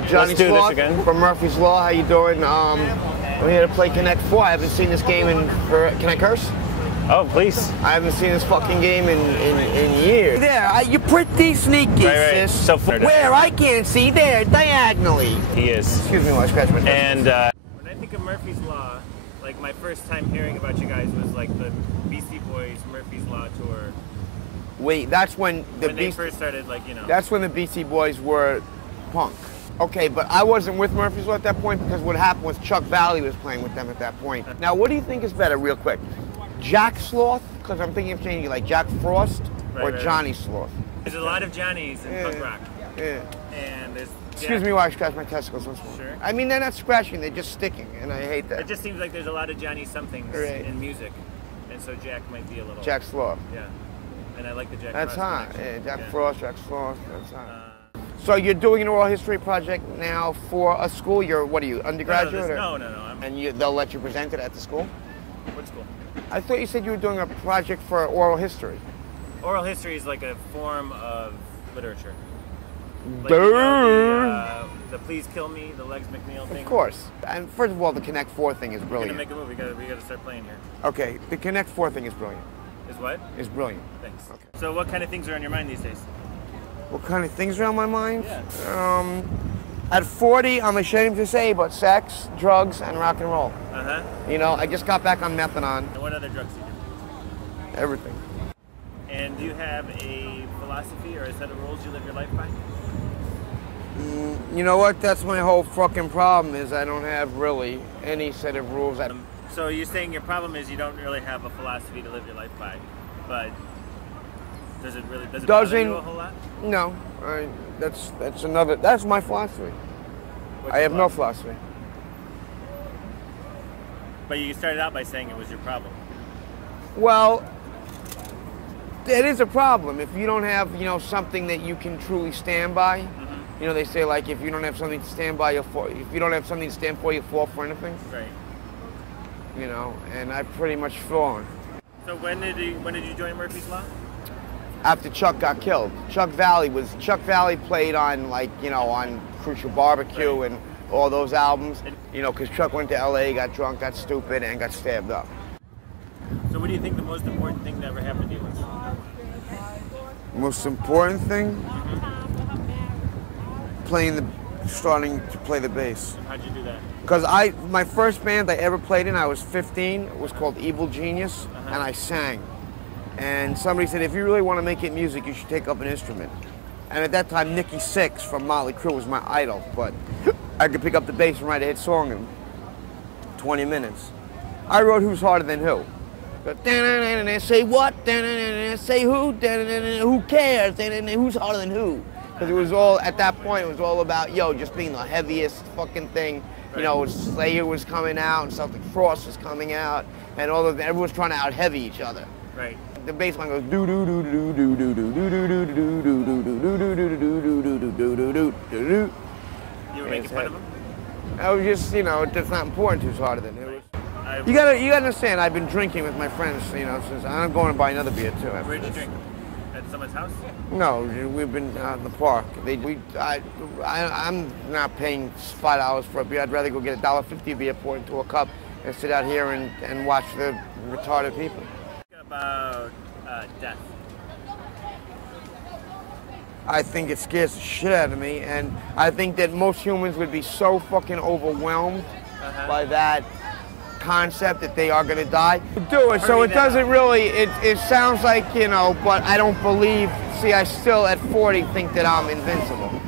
Johnny Let's do Sloth this again. from Murphy's Law. How you doing? We're here to play Connect 4. I haven't seen this game can I curse? Oh, please. I haven't seen this fucking game in years. There, you're pretty sneaky, right. sis. So where? I can't see. There, diagonally. He is. Excuse me while I scratch my chest. And when I think of Murphy's Law, like my first time hearing about you guys was like the Beastie Boys Murphy's Law tour. Wait, that's when they first started, like, you know. That's when the Beastie Boys were punk. Okay, but I wasn't with Murphy's Law at that point because what happened was Chuck Valley was playing with them at that point. Now, what do you think is better, real quick? Jack Sloth, because I'm thinking of changing, like Jack Frost, or Johnny Sloth. There's a lot of Johnnies in punk rock. Yeah. And there's Excuse me while I scratch my testicles once more. Sure. I mean, they're not scratching, they're just sticking, and I hate that. It just seems like there's a lot of Johnny somethings in music, and so Jack might be a little... Jack Sloth. Yeah, and I like the Jack That's Frost hot. connection. Yeah, Jack Frost, Jack Sloth, that's hot. So you're doing an oral history project now for a school? What are you, undergraduate? No. And they'll let you present it at the school? What school? I thought you said you were doing a project for oral history. Oral history is like a form of literature. Like, the Please Kill Me, the Legs McNeil thing. Of course. And first of all, the Connect 4 thing is brilliant. We're gonna make a movie. We gotta start playing here. Okay, the Connect 4 thing is brilliant. Is what? Is brilliant. Thanks. Okay. So what kind of things are on your mind these days? What kind of things are on my mind? Yeah. At 40, I'm ashamed to say, but sex, drugs, and rock and roll. Uh-huh. You know, I just got back on methadone. And what other drugs do you do? Everything. And do you have a philosophy or a set of rules you live your life by? You know what? That's my whole fucking problem is I don't have really any set of rules. So you're saying your problem is you don't really have a philosophy to live your life by, but does it bother you a whole lot? No, that's my philosophy. I have no philosophy. But you started out by saying it was your problem. Well, it is a problem if you don't have, something that you can truly stand by. You know, they say, like, if you don't have something to stand by, if you don't have something to stand for, you fall for anything. Right. You know, and I've pretty much fallen. So when did you join Murphy's Law? After Chuck got killed. Chuck Valley played on, like, on Crucial Barbecue and all those albums. You know, because Chuck went to LA, got drunk, got stupid, and got stabbed up. So what do you think the most important thing that ever happened to you was? Most important thing? Starting to play the bass. How'd you do that? Because my first band I ever played in, I was 15. It was called Evil Genius, and I sang. And somebody said, if you really want to make it music, you should take up an instrument. And at that time, Nikki Sixx from Motley Crue was my idol, but I could pick up the bass and write a hit song in 20 minutes. I wrote Who's Harder Than Who. Say what? Say who? Who cares? Who's harder than who? Because it was all, at that point, it was all about, just being the heaviest fucking thing. You know, Slayer was coming out, and Celtic Frost was coming out, and everyone was trying to out-heavy each other. Right. The bass line goes do do do do do do do do do do do do do do do do. You were making fun of him? I was just, it's not important who's harder than who. You gotta understand, I've been drinking with my friends, since I'm going to buy another beer too. Where'd you drink? At someone's house? No, we've been out in the park. I'm not paying $5 for a beer. I'd rather go get $1.50 beer, pour it into a cup, and sit out here and watch the retarded people. About death. I think it scares the shit out of me, and I think that most humans would be so fucking overwhelmed by that concept that they are going to die. Do it, so it doesn't really, it sounds like, but I don't believe, see, I still at 40 think that I'm invincible.